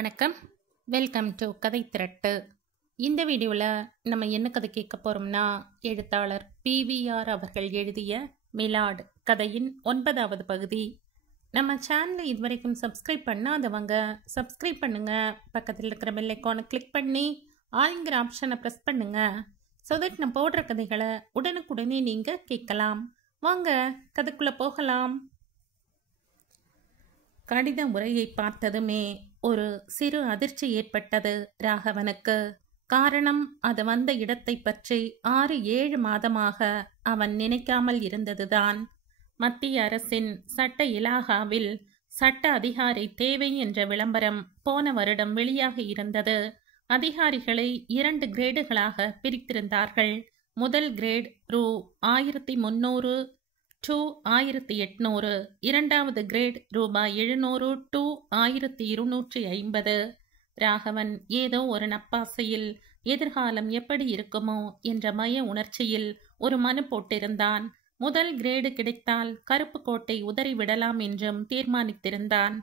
வணக்கம். Welcome to கதை திரட்டு. இந்த வீடியோவில் நம்ம என்ன கதை கேட்க போகிறோம்னா, எழுத்தாளர் பிவிஆர் அவர்கள் எழுதிய மிலாட் கதையின் 9வது பகுதி. நம்ம சேனலை இதுவரைக்கும் சப்ஸ்கிரைப் பண்ணாதவங்க சப்ஸ்கிரைப் பண்ணுங்க. பக்கத்தில் இருக்கிற பெல் ஐக்கானை கிளிக் பண்ணி ஆளுங்கிற ஆப்ஷனை ப்ரெஸ் பண்ணுங்க. ஸோ தட் நான் போடுற கதைகளை உடனுக்குடனே நீங்கள் கேட்கலாம். வாங்க கதைக்குள்ளே போகலாம். கடித உரையை பார்த்ததுமே ஒரு சிறு அதிர்ச்சி ஏற்பட்டது ராகவனுக்கு. காரணம், அது வந்த இடத்தை பற்றி 6-7 மாதமாக அவன் நினைக்காமல் இருந்ததுதான். மத்திய அரசின் சட்ட இலாகாவில் சட்ட அதிகாரி தேவை என்ற விளம்பரம் போன வருடம் வெளியாகி இருந்தது. அதிகாரிகளை 2 கிரேடுகளாக பிரித்திருந்தார்கள். முதல் கிரேட் ரூ. 1300 to 1800, இரண்டாவது கிரேட் ரூபாய் 700 to 1250. ராகவன் ஏதோ ஒரு நப்பாசையில் எதிர்காலம் எப்படி இருக்குமோ என்ற மய உணர்ச்சியில் ஒரு மனு போட்டிருந்தான். முதல் கிரேடு கிடைத்தால் கருப்பு கோட்டை உதறிவிடலாம் என்றும் தீர்மானித்திருந்தான்.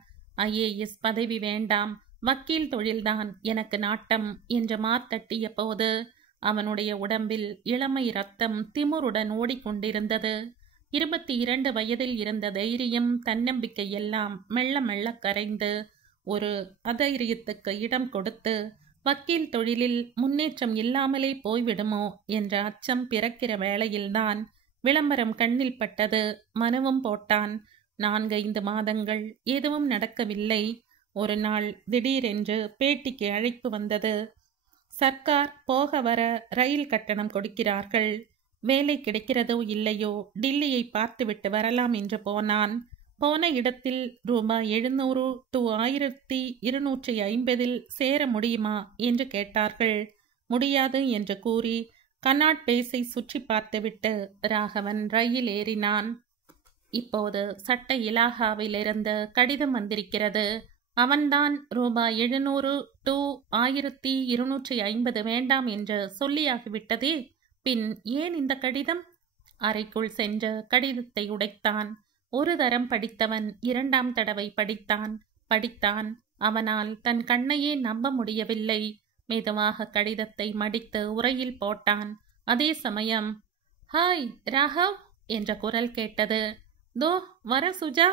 IAS பதவி வேண்டாம், வக்கீல் தொழில்தான் எனக்கு நாட்டம் என்று மார்த்தட்டிய போது அவனுடைய உடம்பில் இளமை ரத்தம் திமுருடன் ஓடிக்கொண்டிருந்தது. 22 வயதில் இருந்த தைரியம், தன்னம்பிக்கை எல்லாம் மெல்ல மெல்ல கரைந்து ஒரு அதைரியத்துக்கு இடம் கொடுத்து வக்கீல் தொழிலில் முன்னேற்றம் இல்லாமலே போய்விடுமோ என்ற அச்சம் பிறக்கிற வேளையில்தான் விளம்பரம் கண்ணில் பட்டது. மனுவும் போட்டான். 4-5 மாதங்கள் எதுவும் நடக்கவில்லை. ஒரு நாள் திடீரென்று பேட்டிக்கு அழைப்பு வந்தது. சர்க்கார் போக வர ரயில் கட்டணம் கொடுக்கிறார்கள். வேலை கிடைக்கிறதோ இல்லையோ டில்லியை பார்த்துவிட்டு வரலாம் என்று போனான். போன இடத்தில் ரூபாய் 700 to 1250 சேர முடியுமா என்று கேட்டார்கள். முடியாது என்று கூறி கனாட் பேஸை சுற்றி பார்த்துவிட்டு ராகவன் ரயில் ஏறினான். இப்போது சட்ட இலாகாவிலிருந்து கடிதம் வந்திருக்கிறது. அவன்தான் ரூபாய் 700 to 1250 வேண்டாம் என்று சொல்லியாகிவிட்டதே. பின் ஏன் இந்த கடிதம்? அறைக்குள் சென்று கடிதத்தை உடைத்தான். ஒரு தரம் படித்தவன் 2ஆம் தடவை படித்தான். அவனால் தன் கண்ணையே நம்ப முடியவில்லை. மெதுவாக கடிதத்தை மடித்து உறையில் போட்டான். அதே சமயம், ஹாய் ராகவ் என்ற குரல் கேட்டது. தோ வர சுஜா.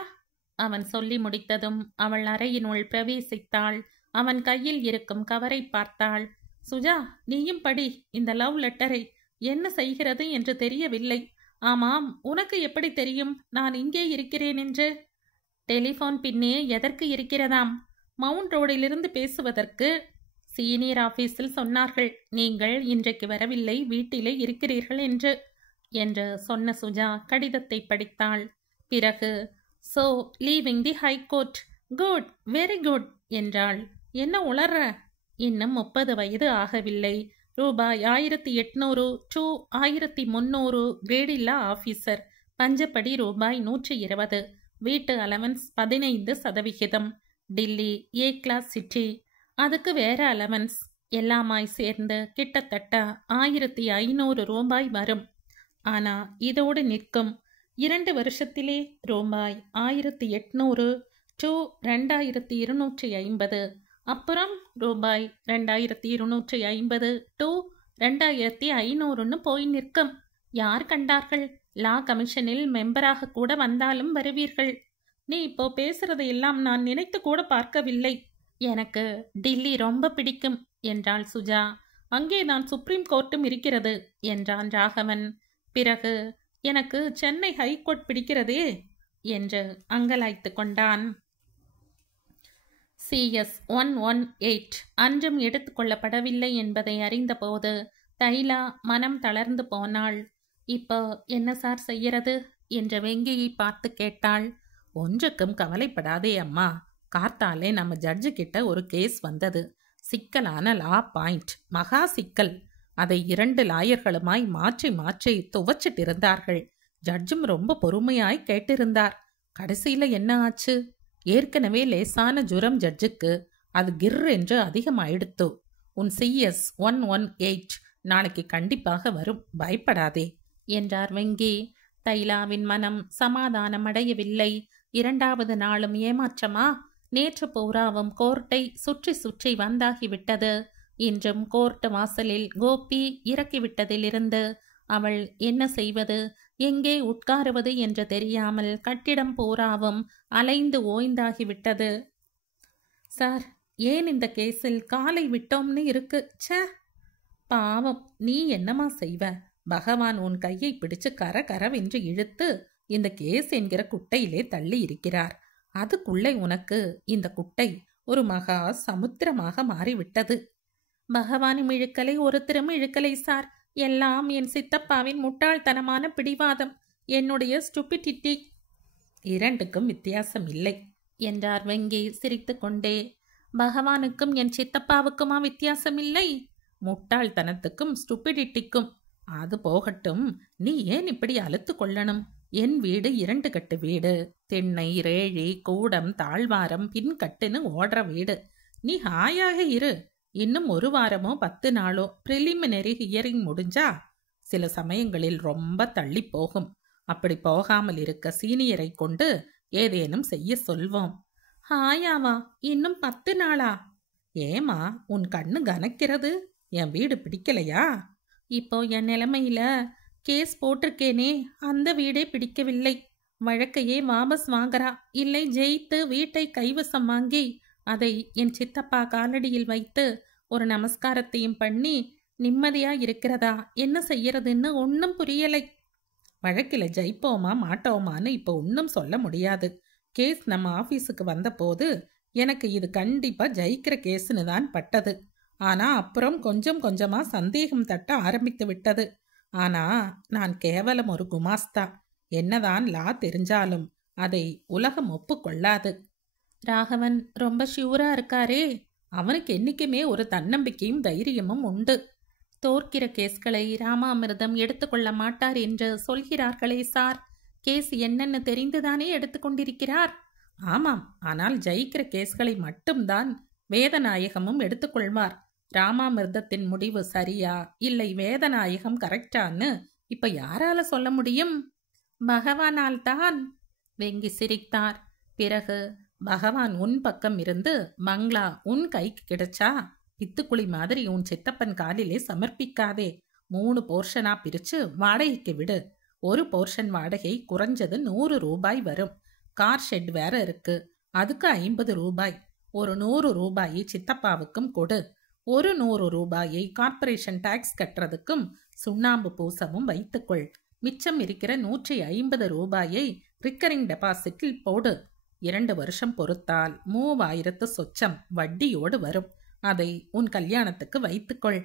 அவன் சொல்லி முடித்ததும் அவள் அறையினுள் பிரவேசித்தாள். அவன் கையில் இருக்கும் கவரை பார்த்தாள். சுஜா, நீயும் படி இந்த லவ் லெட்டரை. என்ன செய்கிறது என்று தெரியவில்லை. ஆமாம், உனக்கு எப்படி தெரியும் நான் இங்கே இருக்கிறேன் என்று? டெலிஃபோன் பின்னே எதற்கு இருக்கிறதாம்? மவுண்ட் ரோடிலிருந்து பேசுவதற்கு. சீனியர் ஆபீஸில் சொன்னார்கள் நீங்கள் இன்றைக்கு வரவில்லை, வீட்டிலே இருக்கிறீர்கள் என்று சொன்ன சுஜா கடிதத்தை படித்தாள். பிறகு, so leaving the high court, good, very good என்றாள். என்ன உளற? இன்னும் 30 வயது ஆகவில்லை. ரூபாய் 1800 to 1300 கிரேடில்லா ஆபீசர். பஞ்சப்படி ரூபாய் 120. வீட்டு allowance 15%. Delhi A class city. அதுக்கு வேற அலவன்ஸ். எல்லாமாய் சேர்ந்து கிட்டத்தட்ட 1500 ரூபாய் வரும். ஆனா இதோடு நிற்கும். 2 வருஷத்திலே ரூபாய் 1800 to 2250. அப்புறம் ரூபாய் 2250 to 2500 போய் நிற்கும். யார் கண்டார்கள்? லா கமிஷனில் மெம்பராக கூட வந்தாலும் வருவீர்கள். நீ இப்போ பேசுறதையெல்லாம் நான் நினைத்து கூட பார்க்கவில்லை. எனக்கு டில்லி ரொம்ப பிடிக்கும் என்றாள் சுஜா. அங்கேதான் சுப்ரீம் கோர்ட்டும் இருக்கிறது என்றான் ராகவன். பிறகு, எனக்கு சென்னை ஹைகோர்ட் பிடிக்கிறதே என்று அங்கலாய்த்து கொண்டான். CS 118 அன்றும் எடுத்துக்கொள்ளப்படவில்லை என்பதை அறிந்தபோது தைலா மனம் தளர்ந்து போனாள். இப்போ என்ன சார் செய்யறது என்ற வெங்கியை பார்த்து கேட்டாள். ஒன்றுக்கும் கவலைப்படாதே அம்மா. கார்த்தாலே நம்ம ஜட்ஜு கிட்ட ஒரு கேஸ் வந்தது. சிக்கலான லா பாயிண்ட், மகா சிக்கல். அதை 2 லாயர்களுமாய் மாற்றி மாற்றி துவச்சிட்டு இருந்தார்கள். ஜட்ஜும் ரொம்ப பொறுமையாய் கேட்டிருந்தார். கடைசியில என்ன ஆச்சு? ஏற்கனவே லேசான ஜுரம் ஜட்ஜுக்கு, அது கிர் என்று அதிகமாயிடுத்து. உன் CS 118 நாளைக்கு கண்டிப்பாக வரும், பயப்படாதே என்றார் வெங்கி. தைலாவின் மனம் சமாதானம் அடையவில்லை. 2வது நாளும் ஏமாற்றமா? நேற்று பூராவும் கோர்ட்டை சுற்றி சுற்றி வந்தாகிவிட்டது. இன்றும் கோர்ட் வாசலில் கோபி இறக்கிவிட்டதிலிருந்து அவள் என்ன செய்வது, எங்கே உட்காருவது என்று தெரியாமல் கட்டிடம் பூராவும் அலைந்து ஓய்ந்தாகிவிட்டது. சார், ஏன் இந்த கேஸில் காலை விட்டோம்னு இருக்கு. ச்சே, பாவம், நீ என்னமா செய்வ? பகவான் உன் கையை பிடிச்சு கரவென்று இழுத்து இந்த கேஸ் என்கிற குட்டையிலே தள்ளி இருக்கிறார். அதுக்குள்ளே உனக்கு இந்த குட்டை ஒரு மகா சமுத்திரமாக மாறிவிட்டது. பகவானும் இழுக்கலை, ஒருத்தரும் இழுக்கலை சார். எல்லாம் என் சித்தப்பாவின் முட்டாள்தனமான பிடிவாதம், என்னுடைய ஸ்டூபிடிட்டி. இரண்டுக்கும் வித்தியாசம் இல்லை என்றார் வெங்கி சிரித்து கொண்டே. பகவானுக்கும் என் சித்தப்பாவுக்குமா வித்தியாசம் இல்லை? முட்டாள்தனத்துக்கும் ஸ்டூபிடிட்டிக்கும். அது போகட்டும், நீ ஏன் இப்படி அலுத்து கொள்ளணும்? என் வீடு 2 கட்டு வீடு. திண்ணை, ரேழி, கூடம், தாழ்வாரம், பின்கட்டுன்னு ஓடுற வீடு. நீ ஹாயாக இரு. இன்னும் 1 வாரமோ 10 நாளோ பிரிலிமினரி ஹியரிங் முடிஞ்சா சில சமயங்களில் ரொம்ப தள்ளி போகும். அப்படி போகாமல் இருக்க சீனியரை கொண்டு ஏதேனும் செய்ய சொல்வோம். ஹாயாவா? இன்னும் 10 நாளா? ஏமா, உன் கண்ணு கனக்கிறது? என் வீடு பிடிக்கலையா? இப்போ என் நிலைமையில கேஸ் போட்டிருக்கேனே, அந்த வீடே பிடிக்கவில்லை. வழக்கையே வாபஸ் வாங்கறா. இல்லை ஜெயித்து வீட்டை கைவசம் வாங்கி அதை என் சித்தப்பா காலடியில் வைத்து ஒரு நமஸ்காரத்தையும் பண்ணி நிம்மதியா இருக்கிறதா? என்ன செய்யறதுன்னு ஒன்னும் புரியலை. வழக்கில் ஜெயிப்போமா மாட்டோமான்னு இப்போ ஒன்றும் சொல்ல முடியாது. கேஸ் நம்ம ஆஃபீஸுக்கு வந்தபோது எனக்கு இது கண்டிப்பா ஜெயிக்கிற கேஸ்னு தான் பட்டது. ஆனா அப்புறம் கொஞ்சம் கொஞ்சமா சந்தேகம் தட்ட ஆரம்பித்து விட்டது. ஆனா நான் கேவலம் ஒரு குமாஸ்தா. என்னதான் லா தெரிஞ்சாலும் அதை உலகம் ஒப்புக்கொள்ளாது. ராகவன் ரொம்ப ஷியூரா இருக்காரே. அவனுக்கு என்னைக்குமே ஒரு தன்னம்பிக்கையும் தைரியமும் உண்டு. தோற்கிற கேஸ்களை ராமாமிர்தம் எடுத்துக்கொள்ள மாட்டார் என்று சொல்கிறார்களே சார். கேஸ் என்னன்னு தெரிந்துதானே எடுத்துக்கொண்டிருக்கிறார். ஆமாம், ஆனால் ஜெயிக்கிற கேஸ்களை மட்டும்தான் வேதநாயகமும் எடுத்துக்கொள்வார். ராமாமிர்தத்தின் முடிவு சரியா இல்லை வேதநாயகம் கரெக்டான்னு இப்ப யாரால சொல்ல முடியும்? பகவானால் தான். வெங்கி சிரித்தார். பிறகு, பகவான் உன் பக்கம் இருந்து பங்களா உன் கைக்கு கிடைச்சா பித்துக்குழி மாதிரி உன் சித்தப்பன் காலிலே சமர்ப்பிக்காதே. 3 போர்ஷனா பிரிச்சு வாடகைக்கு விடு. ஒரு போர்ஷன் வாடகை குறைஞ்சது 100 ரூபாய் வரும். கார் ஷெட் வேற இருக்கு, அதுக்கு 50 ரூபாய். ஒரு 100 ரூபாயை சித்தப்பாவுக்கும் கொடு. ஒரு 100 ரூபாயை கார்ப்பரேஷன் டாக்ஸ் கட்டுறதுக்கும் சுண்ணாம்பு பூசவும் வைத்துக்கொள். மிச்சம் இருக்கிற 150 ரூபாயை ரிக்கரிங் டெபாசிட்டில் போடு. 2 வருஷம் பொறுத்தால் 3000 சொச்சம் வட்டியோடு வரும். அதை உன் கல்யாணத்துக்கு வைத்துக்கொள்.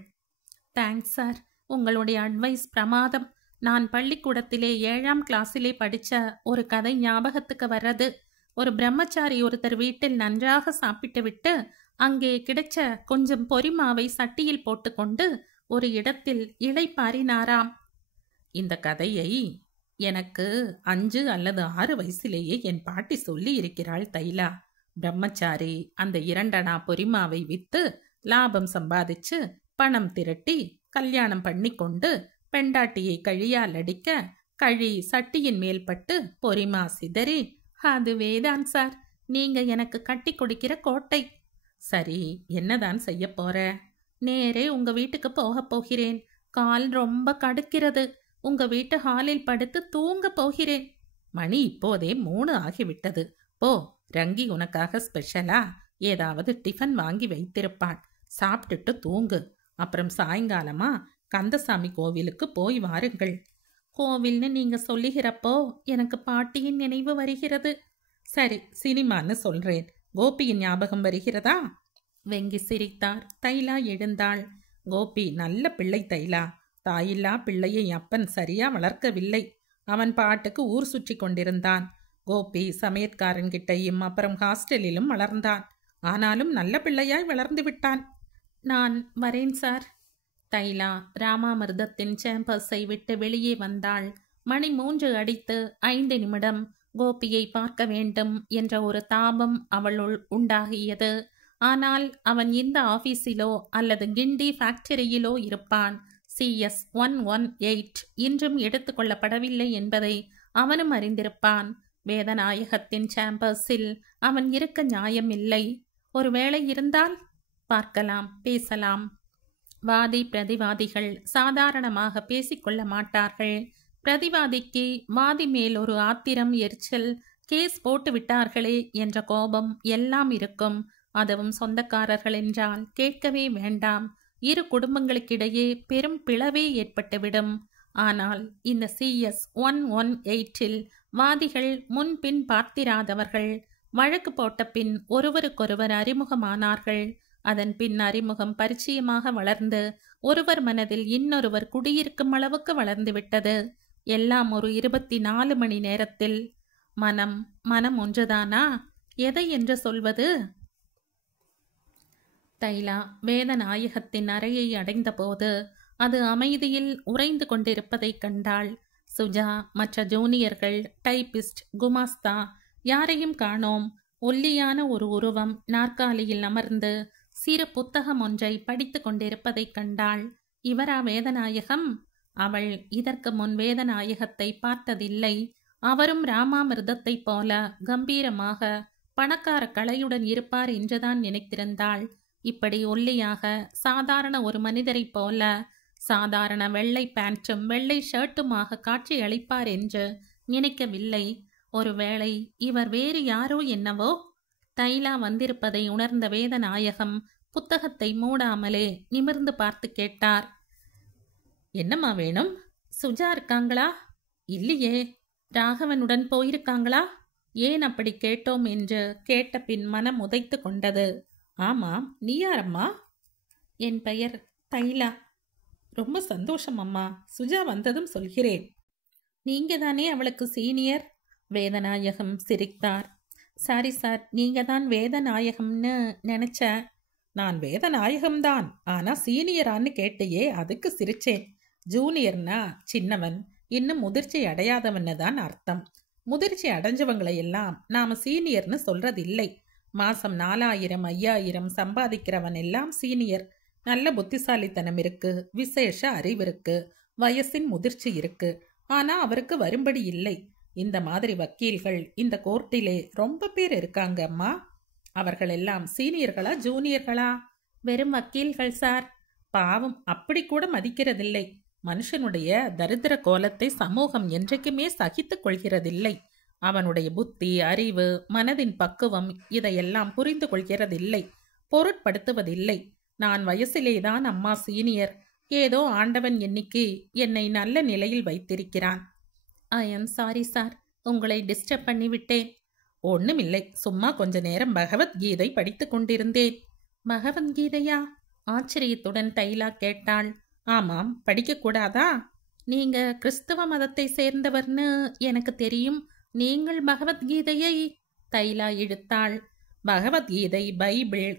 தேங்க்ஸ் சார், உங்களுடைய அட்வைஸ் பிரமாதம். நான் பள்ளிக்கூடத்திலே 7ஆம் கிளாஸிலே படித்த ஒரு கதை ஞாபகத்துக்கு வர்றது. ஒரு பிரம்மச்சாரி ஒருத்தர் வீட்டில் நன்றாக சாப்பிட்டு விட்டு அங்கே கிடைச்ச கொஞ்சம் பொரிமாவை சட்டியில் போட்டுக்கொண்டு ஒரு இடத்தில் இளைப்பாறினாராம். இந்த கதையை எனக்கு 5 அல்லது 6 வயசிலேயே என் பாட்டி சொல்லி இருக்கிறாள் தைலா. பிரம்மச்சாரி அந்த 2 அணா பொரிமாவை வித்து லாபம் சம்பாதிச்சு பணம் திரட்டி கல்யாணம் பண்ணி கொண்டு பெண்டாட்டியை கழியால் அடிக்க கழி சட்டியின் மேல் பட்டு பொரிமா சிதறி. அதுவேதான் சார் நீங்க எனக்கு கட்டி கொடுக்கிற கோட்டை. சரி, என்னதான் செய்ய போற? நேரே உங்க வீட்டுக்கு போக போகிறேன். கால் ரொம்ப கடுக்கிறது. உங்க வீட்டு ஹாலில் படுத்து தூங்க போகிறேன். மணி இப்போதே 3 ஆகிவிட்டது. போ, ரங்கி உனக்காக ஸ்பெஷலா ஏதாவது டிஃபன் வாங்கி வைத்திருப்பான். சாப்பிட்டுட்டு தூங்கு. அப்புறம் சாயங்காலமா கந்தசாமி கோவிலுக்கு போய் வாருங்கள். கோவில்னு நீங்க சொல்லுகிறப்போ எனக்கு பாட்டியின் நினைவு வருகிறது. சரி, சினிமான்னு சொல்றேன். கோபியின் ஞாபகம் வருகிறதா? வெங்கி சிரித்தார். தைலா எழுந்தாள். கோபி நல்ல பிள்ளை தைலா. தாயில்லா பிள்ளையை அப்பன் சரியா வளர்க்கவில்லை. அவன் பாட்டுக்கு ஊர் சுற்றி கொண்டிருந்தான். கோபி சமையற்காரன்கிட்டையும் அப்புறம் ஹாஸ்டலிலும் வளர்ந்தான். ஆனாலும் நல்ல பிள்ளையாய் வளர்ந்து விட்டான். நான் வரேன் சார். தைலா ராமாமிர்தத்தின் சேம்பர்ஸை விட்டு வெளியே வந்தாள். மணி 3 அடித்து 5 நிமிடம். கோபியை பார்க்க வேண்டும் என்ற ஒரு தாபம் அவளுள் உண்டாகியது. ஆனால் அவன் இந்த ஆபீஸிலோ அல்லது கிண்டி ஃபேக்டரியிலோ இருப்பான். CS118 இன்றும் எடுத்துக்கொள்ளப்படவில்லை என்பதை அவனும் அறிந்திருப்பான். வேதநாயகத்தின் சேம்பர்ஸில் அவன் இருக்க நியாயமில்லை. ஒருவேளை இருந்தால் பார்க்கலாம், பேசலாம். வாதி பிரதிவாதிகள் சாதாரணமாக பேசிக்கொள்ள மாட்டார்கள். பிரதிவாதிக்கு வாதி மேல் ஒரு ஆத்திரம், எரிச்சல், கேஸ் போட்டு விட்டார்களே என்ற கோபம் எல்லாம் இருக்கும். அதுவும் சொந்தக்காரர்கள் என்றால் கேட்கவே வேண்டாம். இரு குடும்பங்களுக்கிடையே பெரும் பிளவே ஏற்பட்டுவிடும். ஆனால் இந்த CS 118 வாதிகள் முன்பின் பார்த்திராதவர்கள். வழக்கு போட்ட பின் ஒருவருக்கொருவர் அறிமுகமானார்கள். அதன் பின் அறிமுகம் பரிச்சயமாக வளர்ந்து ஒருவர் மனதில் இன்னொருவர் குடியிருக்கும் அளவுக்கு வளர்ந்து விட்டது. எல்லாம் ஒரு 24 மணி நேரத்தில். மனம் ஒன்றுதானா? எதை என்று சொல்வது? தைலா வேதநாயகத்தின் அறையை அடைந்தபோது அது அமைதியில் உறைந்து கொண்டிருப்பதைக் கண்டாள். சுஜா, மற்ற ஜூனியர்கள், டைபிஸ்ட், குமாஸ்தா யாரையும் காணோம். ஒல்லியான ஒரு உருவம் நாற்காலியில் அமர்ந்து சிறு புத்தகம் ஒன்றை படித்து கொண்டிருப்பதைக் கண்டாள். இவரா வேதநாயகம்? அவள் இதற்கு முன் வேதநாயகத்தை பார்த்ததில்லை. அவரும் ராமாமிர்தத்தைப் போல கம்பீரமாக பணக்கார கலையுடன் இருப்பார் என்றுதான் நினைத்திருந்தாள். இப்படி ஒல்லியாக சாதாரண ஒரு மனிதரைப் போல சாதாரண வெள்ளை பேண்ட்டும் வெள்ளை ஷர்ட்டுமாக காட்சி அளிப்பார் என்று நினைக்கவில்லை. ஒருவேளை இவர் வேறு யாரோ என்னவோ? தைலா வந்திருப்பதை உணர்ந்த வேதநாயகம் புத்தகத்தை மூடாமலே நிமிர்ந்து பார்த்து கேட்டார். என்னம்மா வேணும்? சுஜா இருக்காங்களா? இல்லையே. ராகவனுடன் போயிருக்காங்களா? ஏன் அப்படி கேட்டோம் என்று கேட்ட பின் மனம் உதைத்து கொண்டது. ஆமாம், நீ யாரம்மா? என் பெயர் தைலா. ரொம்ப சந்தோஷம் அம்மா. சுஜா வந்ததும் சொல்கிறேன். நீங்க தானே அவளுக்கு சீனியர்? வேதநாயகம் சிரித்தார். சாரி சார், நீங்க தான் வேதநாயகம்னு நினைச்ச. நான் வேதநாயகம்தான், ஆனா சீனியரான்னு கேட்டையே, அதுக்கு சிரிச்சேன். ஜூனியர்னா சின்னவன், இன்னும் முதிர்ச்சி அடையாதவன்னு தான் அர்த்தம். முதிர்ச்சி அடைஞ்சவங்களை எல்லாம் நாம சீனியர்னு சொல்றதில்லை. மாசம் 4000 5000 சம்பாதிக்கிறவன் எல்லாம் சீனியர். நல்ல புத்திசாலித்தனம் இருக்கு, விசேஷ அறிவு இருக்கு, வயசின் முதிர்ச்சி இருக்கு. ஆனா அவருக்கு வரும்படி இல்லை. இந்த மாதிரி வக்கீல்கள் இந்த கோர்ட்டிலே ரொம்ப பேர் இருக்காங்க அம்மா. அவர்கள் எல்லாம் சீனியர்களா ஜூனியர்களா? வெறும் வக்கீல்கள் சார். பாவம், அப்படி கூட மதிக்கிறதில்லை. மனுஷனுடைய தரித்திர கோலத்தை சமூகம் என்றைக்குமே சகித்துக் கொள்கிறதில்லை. அவனுடைய புத்தி, அறிவு, மனதின் பக்குவம் இதையெல்லாம் புரிந்து கொள்கிறதில்லை, பொருட்படுத்துவதில்லை. நான் வயசிலேதான் அம்மா சீனியர். ஏதோ ஆண்டவன் எண்ணிக்கை என்னை நல்ல நிலையில் வைத்திருக்கிறான். ஐ எம் சாரி சார், உங்களை டிஸ்டர்ப் பண்ணிவிட்டேன். ஒண்ணுமில்லை, சும்மா கொஞ்ச நேரம் பகவத்கீதை படித்து கொண்டிருந்தேன். பகவத்கீதையா? ஆச்சரியத்துடன் தைலா கேட்டாள். ஆமாம், படிக்கக்கூடாதா? நீங்க கிறிஸ்தவ மதத்தை சேர்ந்தவர்னு எனக்கு தெரியும். நீங்கள் பகவத்கீதையை? தைலா இழுத்தாள். பகவத்கீதை, பைபிள்,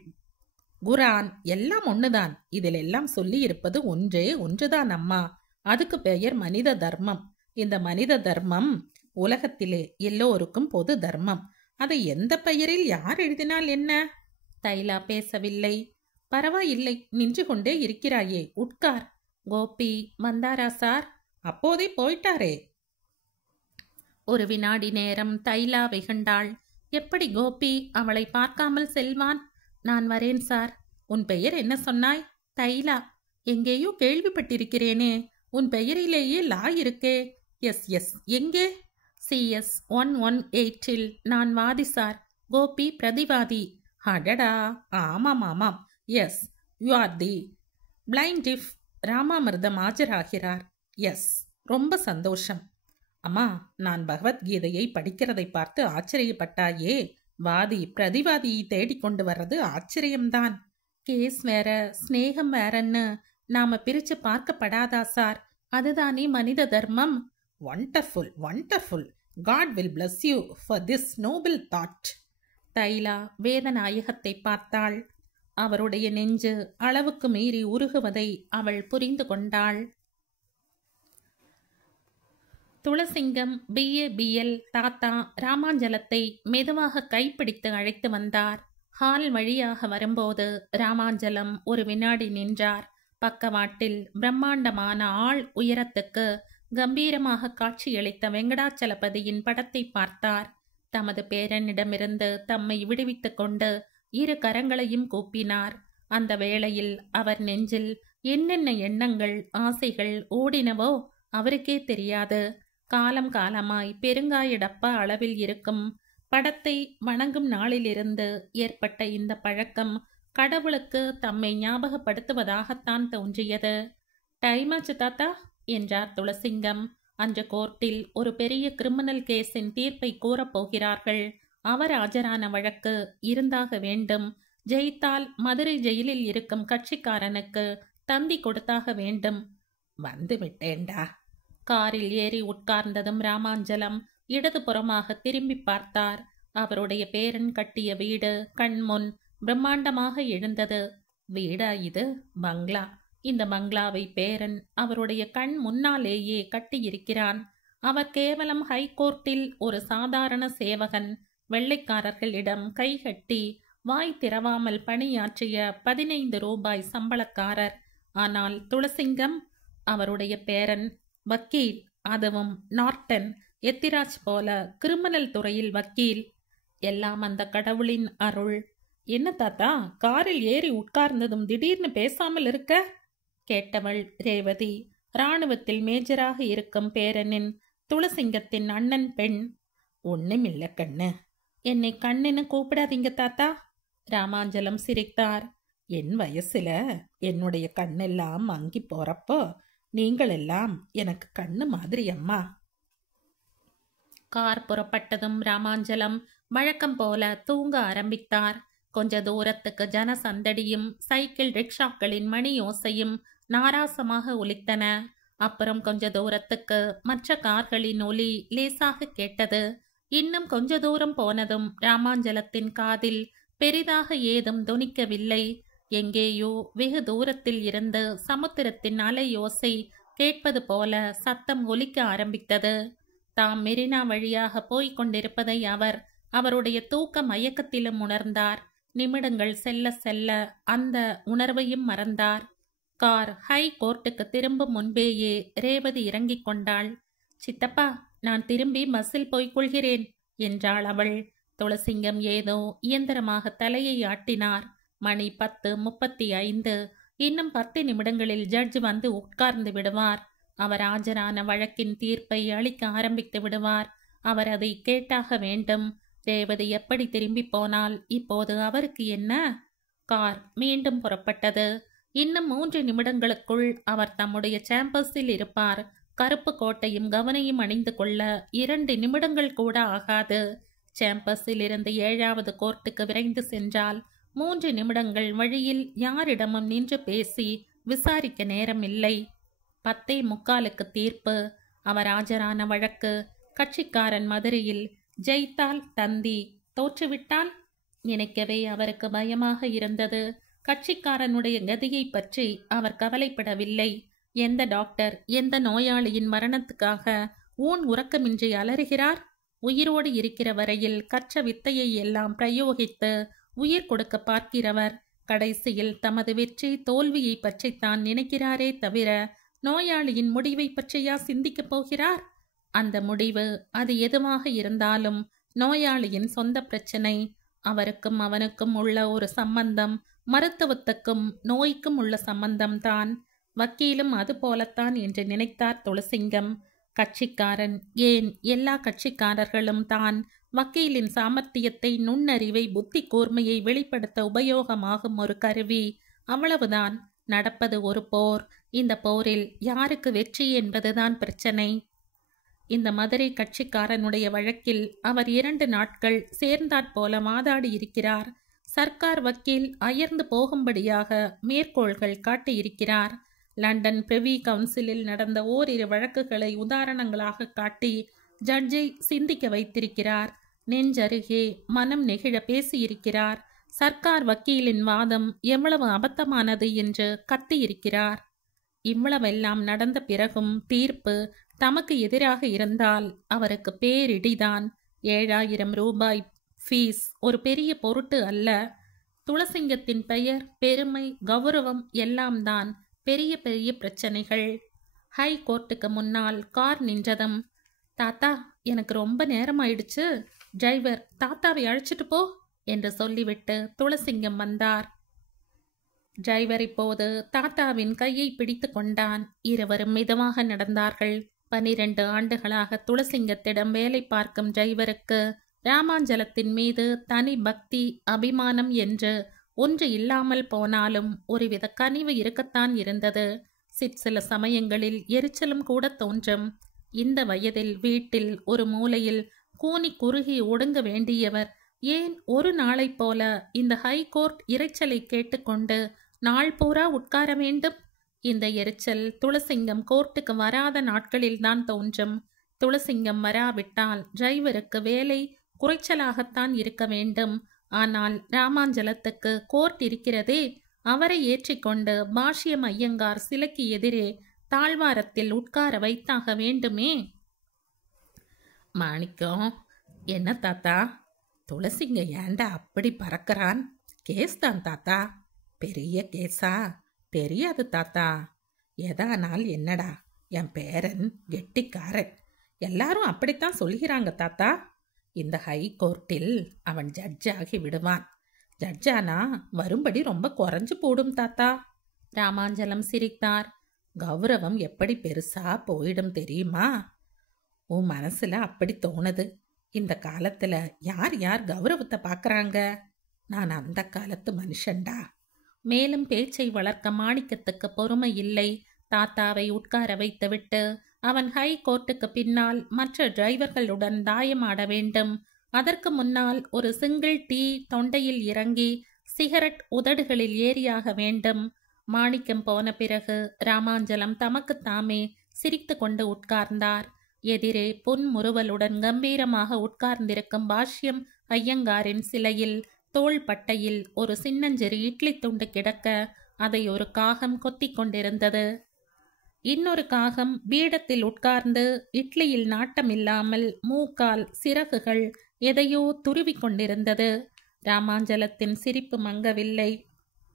குரான் எல்லாம் ஒண்ணுதான். இதில் எல்லாம் சொல்லி இருப்பது ஒன்றே ஒன்றுதான் அம்மா. அதுக்கு பெயர் மனித தர்மம். இந்த மனித தர்மம் உலகத்திலே எல்லோருக்கும் பொது தர்மம். அதை எந்த பெயரில் யார் எழுதினால் என்ன? தைலா பேசவில்லை. பரவாயில்லை, நின்று கொண்டே இருக்கிறாயே, உட்கார். கோபி வந்தாரா சார்? அப்போதே போயிட்டாரே. ஒரு வினாடி நேரம் தைலா வெகுண்டாள். எப்படி கோபி அவளை பார்க்காமல் செல்வான்? நான் வரேன் சார். உன் பெயர் என்ன சொன்னாய்? தைலா. எங்கேயோ கேள்விப்பட்டிருக்கிறேனே. உன் பெயரிலேயே லா இருக்கே. எஸ் எஸ், எங்கே? CS 118 நான் வாதி சார். கோபி பிரதிவாதி. அடடா, ஆமாம் ஆமாம், yes, you are the plaintiff. Ramamirtham ஆஜராகிறார். எஸ், ரொம்ப சந்தோஷம். அம்மா, நான் பகவத்கீதையை படிக்கிறதை பார்த்து ஆச்சரியப்பட்டாயே. வாதி பிரதிவாதியை தேடிக்கொண்டு வர்றது ஆச்சரியம்தான். கேஸ் வேற, ஸ்நேகம் வேறன்னு நாம பிரிச்சு பார்க்கப்படாதா சார்? அதுதானே மனித தர்மம். Wonderful wonderful. God will bless you for this noble thought. Thaila வேதநாயகத்தை பார்த்தாள். அவருடைய நெஞ்சு அளவுக்கு மீறி உருகுவதை அவள் புரிந்து கொண்டாள். துளசிங்கம் BA BL தாத்தா ராமாஞ்சலத்தை மெதுவாக கைப்பிடித்து அழைத்து வந்தார். ஹால் வழியாக வரும்போது ராமாஞ்சலம் ஒரு வினாடி நின்றார். பக்கவாட்டில் பிரம்மாண்டமான ஆள் உயரத்துக்கு கம்பீரமாக காட்சியளித்த வெங்கடாச்சலபதியின் படத்தை பார்த்தார். தமது பேரனிடமிருந்து தம்மை விடுவித்துக் கொண்டு இரு கரங்களையும் கூப்பினார். அந்த வேளையில் அவர் நெஞ்சில் என்னென்ன எண்ணங்கள், ஆசைகள் ஓடினவோ அவருக்கே தெரியாது. காலம் காலமாய் பெருங்காய டப்பா அளவில் இருக்கும் படத்தை வணங்கும் நாளிலிருந்து ஏற்பட்ட இந்த பழக்கம் கடவுளுக்கு தம்மை ஞாபகப்படுத்துவதாகத்தான் தோன்றியது. டைமாச்சு தாத்தா என்றார் துளசிங்கம். அன்று கோர்ட்டில் ஒரு பெரிய கிரிமினல் கேஸின் தீர்ப்பை கூறப்போகிறார்கள். அவர் ஆஜரான வழக்கு இருந்தாக வேண்டும். ஜெயித்தால் மதுரை ஜெயிலில் இருக்கும் கட்சிக்காரனுக்கு தந்தி கொடுத்தாக வேண்டும். வந்து விட்டேன்டா. காரில் ஏறி உட்கார்ந்ததும் ராமாஞ்சலம் இடதுபுறமாக திரும்பி பார்த்தார். அவருடைய பேரன் கட்டிய வீடு கண்முன் பிரம்மாண்டமாக எழுந்தது. வீடா இது? பங்களா. இந்த பங்களாவை பேரன் அவருடைய கண் முன்னாலேயே கட்டியிருக்கிறான். அவர் கேவலம் ஹைகோர்ட்டில் ஒரு சாதாரண சேவகன். வெள்ளைக்காரர்களிடம் கைகட்டி வாய் திறவாமல் பணியாற்றிய 15 ரூபாய் சம்பளக்காரர். ஆனால் துளசிங்கம் அவருடைய பேரன் வக்கீல், அதுவும் நார்டன் எத்திராஜ் போல கிரிமினல் துறையில் வக்கீல். எல்லாம் அந்த கடவுளின் அருள். என்ன தாத்தா, காரில் ஏறி உட்கார்ந்ததும் திடீர்னு பேசாமல் இருக்க? கேட்டவள் ரேவதி. இராணுவத்தில் மேஜராக இருக்கும் பேரனின் துளசிங்கத்தின் அண்ணன் பெண். ஒண்ணுமில்ல கண்ணு. என்னை கண்ணுன்னு கூப்பிடாதீங்க தாத்தா. ராமாஞ்சலம் சிரித்தார். என் வயசுல என்னுடைய கண்ணெல்லாம் மங்கி போறப்போ நீங்கள் எல்லாம் எனக்கு கண்ணு மாதிரி அம்மா. கார் புறப்பட்டதும் ராமாஞ்சலம் வழக்கம் போல தூங்க ஆரம்பித்தார். கொஞ்ச தூரத்துக்கு ஜன சந்தடியும் சைக்கிள் ரிக்ஷாக்களின் மணி ஓசையும் நாராசமாக ஒலித்தன. அப்புறம் கொஞ்ச தூரத்துக்கு மற்ற கார்களின் ஒலி லேசாக கேட்டது. இன்னும் கொஞ்ச தூரம் போனதும் ராமாஞ்சலத்தின் காதில் பெரிதாக ஏதும் தொனிக்கவில்லை. எங்கேயோ வெகு தூரத்தில் இருந்து சமுத்திரத்தின் அலையோசை கேட்பது போல சத்தம் ஒலிக்க ஆரம்பித்தது. தாம் மெரினா வழியாக போய்க் கொண்டிருப்பதை அவருடைய தூக்க மயக்கத்திலும் உணர்ந்தார். நிமிடங்கள் செல்ல செல்ல அந்த உணர்வையும் மறந்தார். கார் ஹை கோர்ட்டுக்கு திரும்பும் முன்பேயே ரேவதி இறங்கிக் கொண்டாள். சித்தப்பா, நான் திரும்பி பஸ்ஸில் போய்கொள்கிறேன் என்றாள் அவள். துளசிங்கம் ஏதோ இயந்திரமாக தலையை ஆட்டினார். மணி 10:35. இன்னும் 10 நிமிடங்களில் ஜட்ஜ் வந்து உட்கார்ந்து விடுவார். அவர் ஆஜரான வழக்கின் தீர்ப்பை அளிக்க ஆரம்பித்து விடுவார். அவர் அதை கேட்டாக வேண்டும். ரேவதி எப்படி திரும்பி போனால் இப்போது அவருக்கு என்ன? கார் மீண்டும் புறப்பட்டது. இன்னும் 3 நிமிடங்களுக்குள் அவர் தம்முடைய சேம்பர்ஸில் இருப்பார். கருப்பு கோட்டையும் கவனையும் அணிந்து கொள்ள 2 நிமிடங்கள் கூட ஆகாது. சேம்பர்ஸில் இருந்து 7வது கோர்ட்டுக்கு விரைந்து சென்றால் 3 நிமிடங்கள் வழியில் யாரிடமும் நின்று பேசி விசாரிக்க நேரம் இல்லை. 10:45 தீர்ப்பு. அவர் ஆஜரான வழக்கு. கட்சிக்காரன் மதுரையில். ஜெயித்தால் தந்தி, தோற்றுவிட்டால்? நினைக்கவே அவருக்கு பயமாக இருந்தது. கட்சிக்காரனுடைய கதியை பற்றி அவர் கவலைப்படவில்லை. எந்த டாக்டர் எந்த நோயாளியின் மரணத்துக்காக ஊன் உறக்கமின்றி அலறுகிறார்? உயிரோடு இருக்கிற வரையில் கற்ற வித்தையை எல்லாம் பிரயோகித்து உயிர் கொடுக்க பார்க்கிறவர் கடைசியில் தமது வெற்றி தோல்வியை பற்றித்தான் நினைக்கிறாரே தவிர நோயாளியின் முடிவை பற்றியா சிந்திக்கப் போகிறார்? அந்த முடிவு அது எதுவாக இருந்தாலும் நோயாளியின் சொந்த பிரச்சனை. அவருக்கும் அவனுக்கும் உள்ள ஒரு சம்பந்தம் மருத்துவத்துக்கும் நோய்க்கும் உள்ள சம்பந்தம்தான். வக்கீலும் அது போலத்தான் என்று நினைத்தார் துளசிங்கம். கட்சிக்காரன், ஏன் எல்லா கட்சிக்காரர்களும் தான் வக்கீலின் சாமர்த்தியத்தை, நுண்ணறிவை, புத்தி கூர்மையை வெளிப்படுத்த உபயோகமாகும் ஒரு கருவி. அவ்வளவுதான். நடப்பது ஒரு போர். இந்த போரில் யாருக்கு வெற்றி என்பதுதான் பிரச்சனை. இந்த மதுரை கட்சிக்காரனுடைய வழக்கில் அவர் 2 நாட்கள் சேர்ந்தாற்போல வாதாடி இருக்கிறார். சர்க்கார் வக்கீல் அயர்ந்து போகும்படியாக மேற்கோள்கள் காட்டியிருக்கிறார். லண்டன் பிரிவி கவுன்சிலில் நடந்த ஓரிரு வழக்குகளை உதாரணங்களாக காட்டி ஜட்ஜை சிந்திக்க வைத்திருக்கிறார். நெஞ்சருகே மனம் நெகிழ பேசியிருக்கிறார். சர்க்கார் வக்கீலின் வாதம் எவ்வளவு அபத்தமானது என்று கத்தியிருக்கிறார். இவ்வளவெல்லாம் நடந்த பிறகும் தீர்ப்பு தமக்கு எதிராக இருந்தால் அவருக்கு பேரிடிதான். 7000 ரூபாய் ஃபீஸ் ஒரு பெரிய பொருட்டு அல்ல. துளசிங்கத்தின் பெயர், பெருமை, கௌரவம் எல்லாம் தான் பெரிய பெரிய பிரச்சனைகள். ஹை கோர்ட்டுக்கு முன்னால் கார் நின்றதும், தாத்தா எனக்கு ரொம்ப நேரம் ஆயிடுச்சு டிரைவர் தாத்தாவை அழைச்சிட்டு போ என்று சொல்லிவிட்டு துளசிங்கம் வந்தார். டிரைவர் இப்போது தாத்தாவின் கையை பிடித்து கொண்டான். இருவரும் மெதுவாக நடந்தார்கள். 12 ஆண்டுகளாக துளசிங்கத்திடம் வேலை பார்க்கும் டிரைவருக்கு ராமாஞ்சலத்தின் மீது தனி பக்தி, அபிமானம் என்று ஒன்று இல்லாமல் போனாலும் ஒருவித கனிவு இருக்கத்தான் இருந்தது. சிற்சில சமயங்களில் எரிச்சலும் கூட தோன்றும். இந்த வயதில் வீட்டில் ஒரு மூலையில் கூனி குறுகி ஒடுங்க வேண்டியவர் ஏன் ஒரு நாளைப் போல இந்த ஹைகோர்ட் இரைச்சலை கேட்டுக்கொண்டு நாள் பூரா உட்கார வேண்டும்? இந்த எரிச்சல் துளசிங்கம் கோர்ட்டுக்கு வராத நாட்களில்தான் தோன்றும். துளசிங்கம் வராவிட்டால் டிரைவருக்கு வேலை குறைச்சலாகத்தான் இருக்க வேண்டும். ஆனால் ராமாஞ்சலத்துக்கு கோர்ட் இருக்கிறதே, அவரை ஏற்றிக்கொண்டு பாஷ்யம் ஐயங்கார் சிலைக்கு எதிரே தாழ்வாரத்தில் உட்கார வைத்தாக வேண்டுமே. மாணிக்கம், என்ன தாத்தா, துளசிங்க ஏண்டா அப்படி பறக்கிறான்? கேஸ் தான் தாத்தா. பெரிய கேஸா? தெரியாது தாத்தா. எதானால் என்னடா, என் பேரன் கெட்டிக்காரன். எல்லாரும் அப்படித்தான் சொல்கிறாங்க தாத்தா. இந்த ஹை கோர்ட்டில் அவன் ஜட்ஜாகி விடுவான். ஜட்ஜானா வரும்படி ரொம்ப குறைஞ்சு போடும் தாத்தா. ராமாஞ்சலம் சிரித்தார். கௌரவம் எப்படி பெருசா போயிடும் தெரியுமா? உன் மனசுல அப்படி தோணுது. இந்த காலத்துல யார் யார் கௌரவத்தை பார்க்கறாங்க? நான் அந்த காலத்து மனுஷன்டா. மேலும் பேச்சை வளர்க்க மாணிக்கத்துக்கு பொறுமை இல்லை. தாத்தாவை உட்கார வைத்துவிட்டு அவன் ஹை கோர்ட்டுக்கு பின்னால் மற்ற டிரைவர்களுடன் தாயமாட வேண்டும். அதற்கு முன்னால் ஒரு சிங்கிள் டீ தொண்டையில் இறங்கி சிகரெட் உதடுகளில் ஏறியாக வேண்டும். மாணிக்கம் போன பிறகு ராமாஞ்சலம் தமக்குத்தாமே சிரித்து கொண்டு உட்கார்ந்தார். எதிரே புன்முறுவலுடன் கம்பீரமாக உட்கார்ந்திருக்கும் பாஷ்யம் ஐயங்காரின் சிலையில் தோள்பட்டையில் ஒரு சின்னஞ்சிறு இட்லி துண்டு கிடக்க அதை ஒரு காகம் கொத்திக் கொண்டிருந்தது. இன்னொரு காகம் பீடத்தில் உட்கார்ந்து இட்லியில் நாட்டமில்லாமல் மூக்கால் சிறகுகள் எதையோ துருவி கொண்டிருந்தது. ராமாஞ்சலத்தின் சிரிப்பு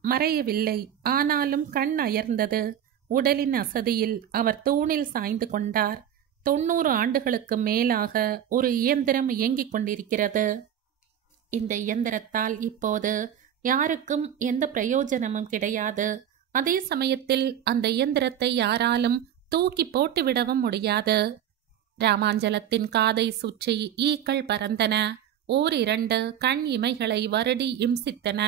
மறையவில்லை. ஆனாலும் கண் அயர்ந்தது. உடலின் அசதியில் அவர் தூணில் சாய்ந்து கொண்டார். 90 ஆண்டுகளுக்கு மேலாக ஒரு இயந்திரம் இயங்கிக் கொண்டிருக்கிறது. இந்த இயந்திரத்தால் இப்போது யாருக்கும் எந்த பிரயோஜனமும் கிடையாது. அதே சமயத்தில் அந்த இயந்திரத்தை யாராலும் தூக்கி போட்டுவிடவும் முடியாது. ராமாஞ்சலத்தின் காதை சுற்றி ஈக்கள் பறந்தன. ஓரிரண்டு கண் இமைகளை வருடி இம்சித்தன.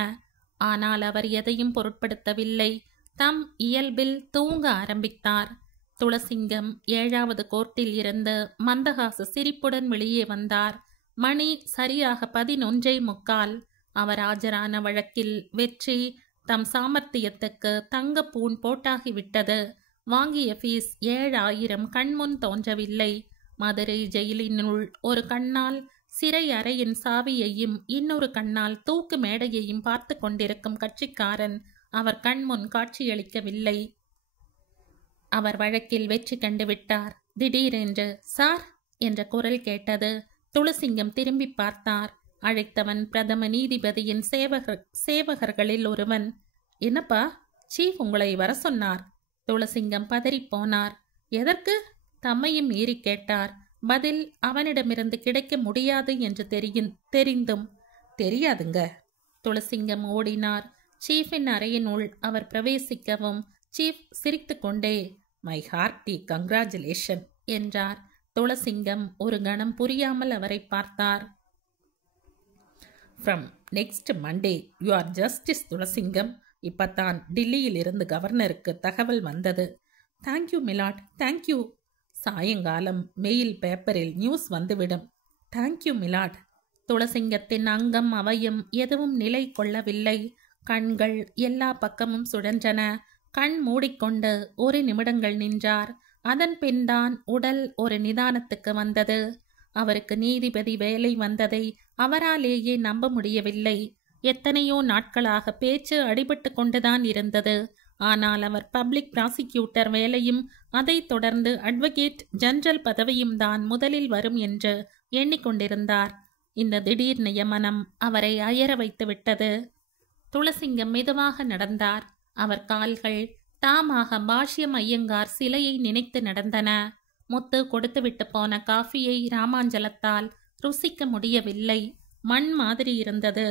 ஆனால் அவர் எதையும் பொருட்படுத்தவில்லை. தம் இயல்பில் தூங்க ஆரம்பித்தார். துளசிங்கம் 7வது கோர்ட்டில் இருந்து மந்தகாச சிரிப்புடன் வெளியே வந்தார். மணி சரியாக 11:45. அவர் ஆஜரான வழக்கில் வெற்றி தம் சாமர்த்தியத்துக்கு தங்கப்பூன் போட்டாகிவிட்டது. வாங்கிய ஃபீஸ் 7000 கண்முன் தோன்றவில்லை. மதுரை ஜெயிலினுள் ஒரு கண்ணால் சிறை அறையின் சாவியையும் இன்னொரு கண்ணால் தூக்கு மேடையையும் பார்த்து கொண்டிருக்கும் கட்சிக்காரன் அவர் கண்முன் காட்சியளிக்கவில்லை. அவர் வழக்கில் வெற்றி கண்டுவிட்டார். திடீரென்று சார் என்ற குரல் கேட்டது. துளசிங்கம் திரும்பி பார்த்தார். அழைத்தவன் பிரதம நீதிபதியின் சேவகர்களில் ஒருவன். என்னப்பா, சீஃப் உங்களை வர சொன்னார். துளசிங்கம் பதறிப்போனார். எதற்கு? தம்மையும் மீறி கேட்டார். பதில் அவனிடமிருந்து கிடைக்க முடியாது என்று தெரிந்தும். தெரியாதுங்க. துளசிங்கம் ஓடினார். சீஃபின் அறையினுள் அவர் பிரவேசிக்கவும் சீஃப் சிரித்து கொண்டே மை ஹார்ட்டி கங்க்ராச்சுலேஷன் என்றார். துளசிங்கம் ஒரு கணம் புரியாமல் அவரை பார்த்தார். From next Monday you are justice Thulasingam. இப்பத்தான் டில்லியில் இருந்து கவர்னருக்கு தகவல் வந்தது. Thank you milord, thank you. சாயங்காலம் மெயில் பேப்பரில் நியூஸ் வந்துவிடும். Thank you milord. துளசிங்கத்தின் அங்கம் அவையும் எதுவும் நிலை கொள்ளவில்லை. கண்கள் எல்லா பக்கமும் சுழன்றன. கண் மூடிக்கொண்டு ஒரு நிமிடங்கள் நின்றார். அதன் பின்தான் உடல் ஒரு நிதானத்துக்கு வந்தது. அவருக்கு நீதிபதி வேலை வந்ததை அவராலேயே நம்ப முடியவில்லை. எத்தனையோ நாட்களாக பேச்சு அடிபட்டு கொண்டுதான் இருந்தது. ஆனால் அவர் பப்ளிக் ப்ராசிக்யூட்டர் வேலையும் அதைத் தொடர்ந்து அட்வொகேட் ஜெனரல் பதவியும் தான் முதலில் வரும் என்று எண்ணிக்கொண்டிருந்தார். இந்த திடீர் நியமனம் அவரை அயர வைத்து விட்டது. துளசிங்கம் மெதுவாக நடந்தார். அவர் கால்கள் தாமாக பாஷ்யம் ஐயங்கார் சிலையை நினைத்து நடந்தன. முத்து கொடுத்துவிட்டு போன காஃபியை ராமாஞ்சலத்தால் ருசிக்க முடியவில்லை. மண் மாதிரி இருந்தது.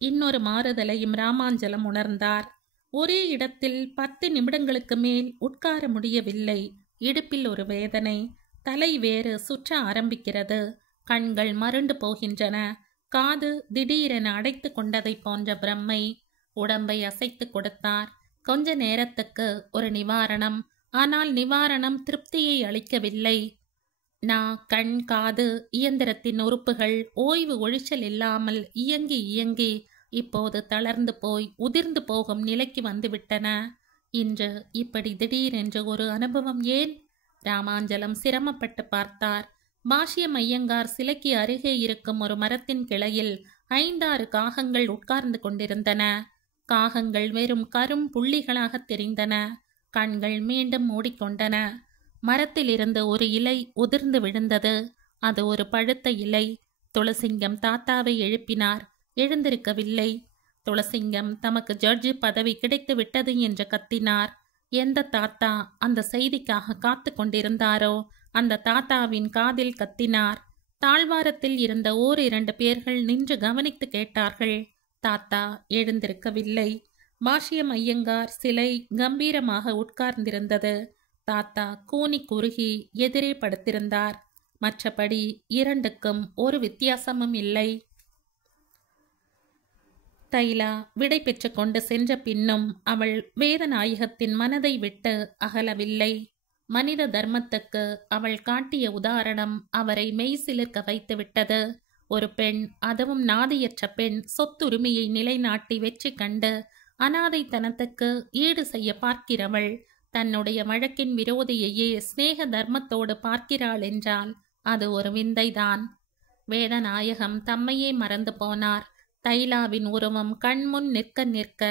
இன்னொரு மாறுதலையும் ராமாஞ்சலம் உணர்ந்தார். ஒரே இடத்தில் 10 நிமிடங்களுக்கு மேல் உட்கார முடியவில்லை. இடுப்பில் ஒரு வேதனை, தலை வேறு சுற்ற ஆரம்பிக்கிறது, கண்கள் மருண்டு போகின்றன, காது திடீரென அடைத்து கொண்டதை போன்ற பிரம்மை. உடம்பை அசைத்து கொடுத்தார். கொஞ்ச நேரத்துக்கு ஒரு நிவாரணம். ஆனால் நிவாரணம் திருப்தியை அளிக்கவில்லை. கண், காது, இயந்திரத்தின் உறுப்புகள் ஓய்வு ஒழிச்சல் இல்லாமல் இயங்கி இயங்கி இப்போது தளர்ந்து போய் உதிர்ந்து போகும் நிலைக்கு வந்துவிட்டன. இன்று இப்படி திடீரென்று ஒரு அனுபவம் ஏன்? ராமாஞ்சலம் சிரமப்பட்டு பார்த்தார். பாஷ்யம் ஐயங்கார் சிலைக்கு அருகே இருக்கும் ஒரு மரத்தின் கிளையில் 5-6 காகங்கள் உட்கார்ந்து கொண்டிருந்தன. காகங்கள் வெறும் கரும் புள்ளிகளாக தெரிந்தன. கண்கள் மீண்டும் மூடிக்கொண்டன. மரத்தில் இருந்து ஒரு இலை உதிர்ந்து விழுந்தது. அது ஒரு பழுத்த இலை. துளசிங்கம் தாத்தாவை எழுப்பினார். எழுந்திருக்கவில்லை. துளசிங்கம் தமக்கு ஜட்ஜி பதவி கிடைத்து விட்டது என்று கத்தினார். எந்த தாத்தா அந்த செய்திக்காக காத்து கொண்டிருந்தாரோ அந்த தாத்தாவின் காதில் கத்தினார். தாழ்வாரத்தில் இருந்த 1-2 பேர்கள் நின்று கவனித்து கேட்டார்கள். தாத்தா எழுந்திருக்கவில்லை. பாஷ்யம் ஐயங்கார் சிலை கம்பீரமாக உட்கார்ந்திருந்தது. தாத்தா கூனி குறுகி எதிரே படுத்திருந்தார். மற்றபடி இரண்டுக்கும் ஒரு வித்தியாசமும் இல்லை. தைலா விடை பெற்று கொண்டு சென்ற பின்னும் அவள் வேதநாயகத்தின் மனதை விட்டு அகலவில்லை. மனித தர்மத்துக்கு அவள் காட்டிய உதாரணம் அவரை மெய்சிலிர்க்க வைத்துவிட்டது. ஒரு பெண், அதுவும் நாதியற்ற பெண், சொத்துரிமையை நிலைநாட்டி வெற்றி கண்டு அனாதைத்தனத்துக்கு ஈடு செய்ய பார்க்கிறவள் தன்னுடைய வழக்கின் விரோதியையே ஸ்நேக தர்மத்தோடு பார்க்கிறாள் என்றால் அது ஒரு விந்தைதான். வேதநாயகம் தம்மையே மறந்து போனார். தைலாவின் உருவம் கண்முன் நிற்க நிற்க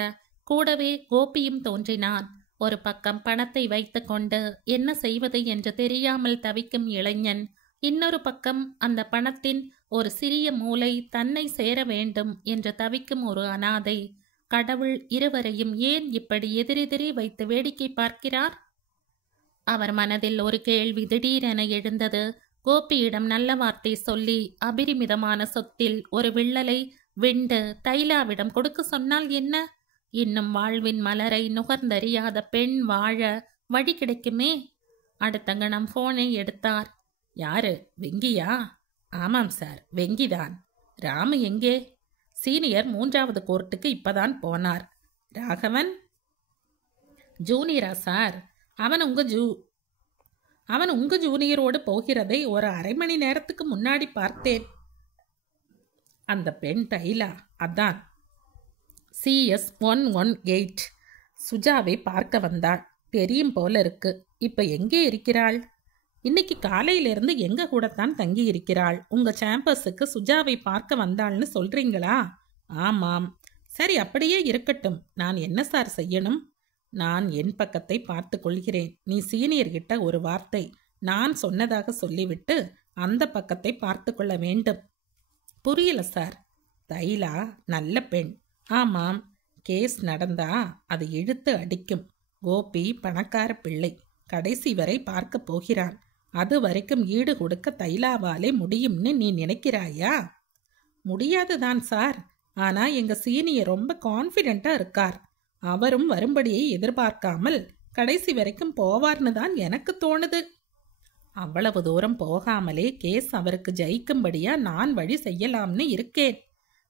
கூடவே கோபியும் தோன்றினான். ஒரு பக்கம் பணத்தை வைத்து கொண்டு என்ன செய்வது என்று தெரியாமல் தவிக்கும் இளைஞன், இன்னொரு பக்கம் அந்த பணத்தின் ஒரு சிறிய மூலை தன்னை சேர வேண்டும் என்று தவிக்கும் ஒரு அனாதை. கடவுள் இருவரையும் ஏன் இப்படி எதிரெதிரே வைத்து வேடிக்கை பார்க்கிறார்? அவர் மனதில் ஒரு கேள்வி திடீரென எழுந்தது. கோபியிடம் நல்ல வார்த்தை சொல்லி அபிரிமிதமான சொத்தில் ஒரு விள்ளலை விண்டு தைலாவிடம் கொடுக்க சொன்னால் என்ன? இன்னும் வாழ்வின் மலரை நுகர்ந்தறியாத பெண் வாழ வழி கிடைக்குமே. அடுத்த கணம் போனை எடுத்தார். யாரு, வெங்கியா? ஆமாம் சார், வெங்கிதான். ராமு எங்கே? சீனியர் 3வது கோர்ட்டுக்கு இப்பதான் போனார். ராகவன்? ஜூனியரா சார்? அவன் உங்க ஜூனியரோடு போகிறதை ஒரு அரை மணி நேரத்துக்கு முன்னாடி பார்த்தேன். அந்த பெண் தைலா, அதான். CS 118 சுஜாவை பார்க்க வந்தாள். தெரியும் போல இருக்கு. இப்ப எங்கே இருக்கிறாள்? இன்னைக்கு காலையிலிருந்து எங்க கூடத்தான் தங்கி இருக்கிறாள். உங்க சாம்பஸுக்கு சுஜாவை பார்க்க வந்தாள்னு சொல்றீங்களா? ஆமாம். சரி, அப்படியே இருக்கட்டும். நான் என்ன சார் செய்யணும்? நான் என் பக்கத்தை பார்த்து கொள்கிறேன். நீ சீனியர்கிட்ட ஒரு வார்த்தை நான் சொன்னதாக சொல்லிவிட்டு அந்த பக்கத்தை பார்த்து கொள்ள வேண்டும். புரியல சார். தைலா நல்ல பெண். ஆமாம், கேஸ் நடந்தா அது இழுத்து அடிக்கும். கோபி பணக்கார பிள்ளை, கடைசி வரை பார்க்க போகிறான். அது வரைக்கும் ஈடு கொடுக்க தைலாவாலே முடியும்னு நீ நினைக்கிறாயா? முடியாதுதான் சார். ஆனா எங்க சீனியர் ரொம்ப கான்ஃபிடென்ட்டா இருக்கார். அவரும் வரும்படியை எதிர்பார்க்காமல் கடைசி வரைக்கும் போவார்னு தான் எனக்கு தோணுது. அவ்வளவு தூரம் போகாமலே கேஸ் அவருக்கு ஜெயிக்கும்படியா நான் வழி செய்யலாம்னு இருக்கேன்.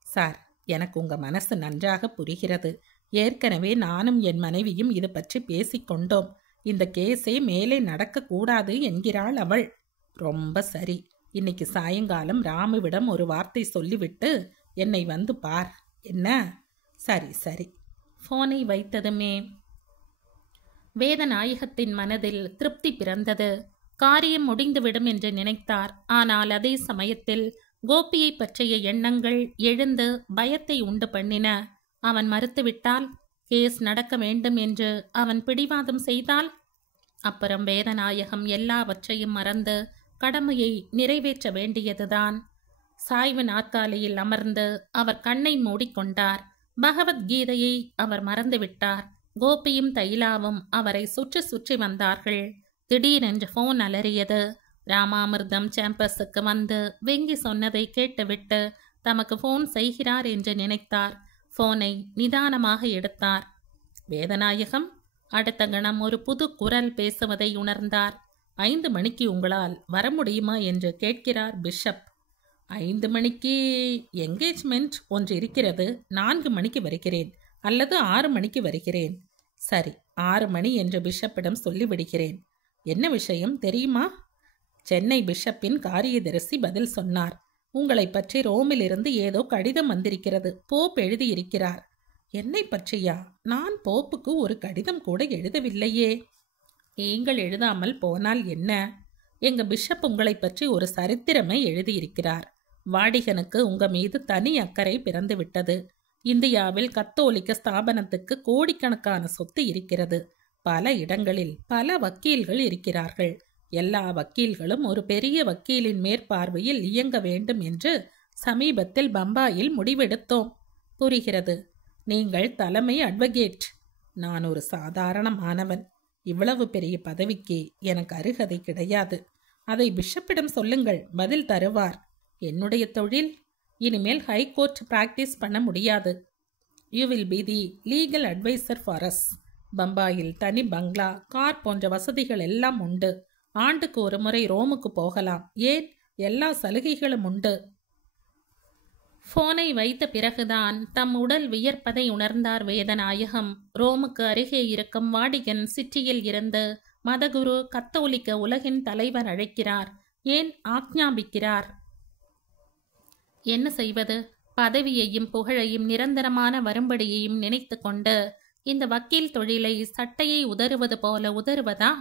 சார், எனக்கு உங்க மனசு நன்றாக புரிகிறது. ஏற்கனவே நானும் என் மனைவியும் இது பற்றி பேசிக்கொண்டோம். இந்த கேஸே மேலே நடக்கக்கூடாது என்கிறாள் அவள். ரொம்ப சரி. இன்னைக்கு சாயங்காலம் ராமுவிடம் ஒரு வார்த்தை சொல்லிவிட்டு என்னை வந்து பார். என்ன? சரி சரி. போனை வைத்ததுமே வேதநாயகத்தின் மனதில் திருப்தி பிறந்தது. காரியம் முடிந்துவிடும் என்று நினைத்தார். ஆனால் அதே சமயத்தில் கோபியை பற்றிய எண்ணங்கள் எழுந்து பயத்தை உண்டு பண்ணின. அவன் மறுத்துவிட்டால், கேஸ் நடக்க வேண்டும் என்று அவன் பிடிவாதம் செய்தால், அப்புறம் வேதநாயகம் எல்லாவற்றையும் மறந்து கடமையை நிறைவேற்ற வேண்டியதுதான். சாய்வு நாற்காலியில் அமர்ந்து அவர் கண்ணை மூடிக்கொண்டார். பகவத்கீதையை அவர் மறந்துவிட்டார். கோபியும் தைலாவும் அவரை சுற்றி சுற்றி வந்தார்கள். திடீரென்று போன் அலறியது. ராமாமிர்தம் சேம்பஸுக்கு வந்து வெங்கி சொன்னதை கேட்டுவிட்டு தமக்கு ஃபோன் செய்கிறார் என்று நினைத்தார். ஃபோனை நிதானமாக எடுத்தார். வேதநாயகம். அடுத்த கணம் ஒரு புது குரல் பேசுவதை உணர்ந்தார். 5 மணிக்கு உங்களால் வர முடியுமா என்று கேட்கிறார் பிஷப். 5 மணிக்கு என்கேஜ்மெண்ட் ஒன்று இருக்கிறது. 4 மணிக்கு வருகிறேன் அல்லது 6 மணிக்கு வருகிறேன். சரி, 6 மணி என்று பிஷப்பிடம் சொல்லிவிடுகிறேன். என்ன விஷயம் தெரியுமா? சென்னை பிஷப்பின் காரியதரிசி பதில் சொன்னார். உங்களை பற்றி ரோமிலிருந்து ஏதோ கடிதம் வந்திருக்கிறது. போப் எழுதியிருக்கிறார். என்னை பற்றியா? நான் போப்புக்கு ஒரு கடிதம் கூட எழுதவில்லையே. நீங்கள் எழுதாமல் போனால் என்ன? எங்க பிஷப் உங்களை பற்றி ஒரு சரித்திரமே எழுதியிருக்கிறார். வாடிகனுக்கு உங்க மீது தனி அக்கறை பிறந்து விட்டது. இந்தியாவில் கத்தோலிக்க ஸ்தாபனத்துக்கு கோடிக்கணக்கான சொத்து இருக்கிறது. பல இடங்களில் பல வக்கீல்கள் இருக்கிறார்கள். எல்லா வக்கீல்களும் ஒரு பெரிய வக்கீலின் மேற்பார்வையில் இயங்க வேண்டும் என்று சமீபத்தில் பம்பாயில் முடிவெடுத்தோம். புரிகிறது. நீங்கள் தலைமை அட்வொகேட். நான் ஒரு சாதாரண மாணவன். இவ்வளவு பெரிய பதவிக்கு எனக்கு அருகதை கிடையாது. அதை பிஷப்பிடம் சொல்லுங்கள், பதில் தருவார். என்னுடைய தொழில் இனிமேல் ஹைகோர்ட் பிராக்டிஸ் பண்ண முடியாது. You will be the legal adviser for us. பம்பாயில் தனி பங்களா, கார் போன்ற வசதிகள் எல்லாம் உண்டு. ஆண்டுக்கு ஒரு முறை ரோமுக்கு போகலாம். ஏன், எல்லா சலுகைகளும் உண்டு. போனை வைத்த பிறகுதான் தம் உடல் வியர்ப்பதை உணர்ந்தார் வேதநாயகம். ரோமுக்கு அருகே இருக்கும் வாடிகன் சிட்டியில் இருந்து மதகுரு கத்தோலிக்க உலகின் தலைவர் அழைக்கிறார். ஏன் ஆக்ஞாபிக்கிறார். என்ன செய்வது? பதவியையும் புகழையும் நிரந்தரமான வரும்படியையும் நினைத்து கொண்டு இந்த வக்கீல் தொழிலை சட்டையை உதறுவது போல உதறுவதா,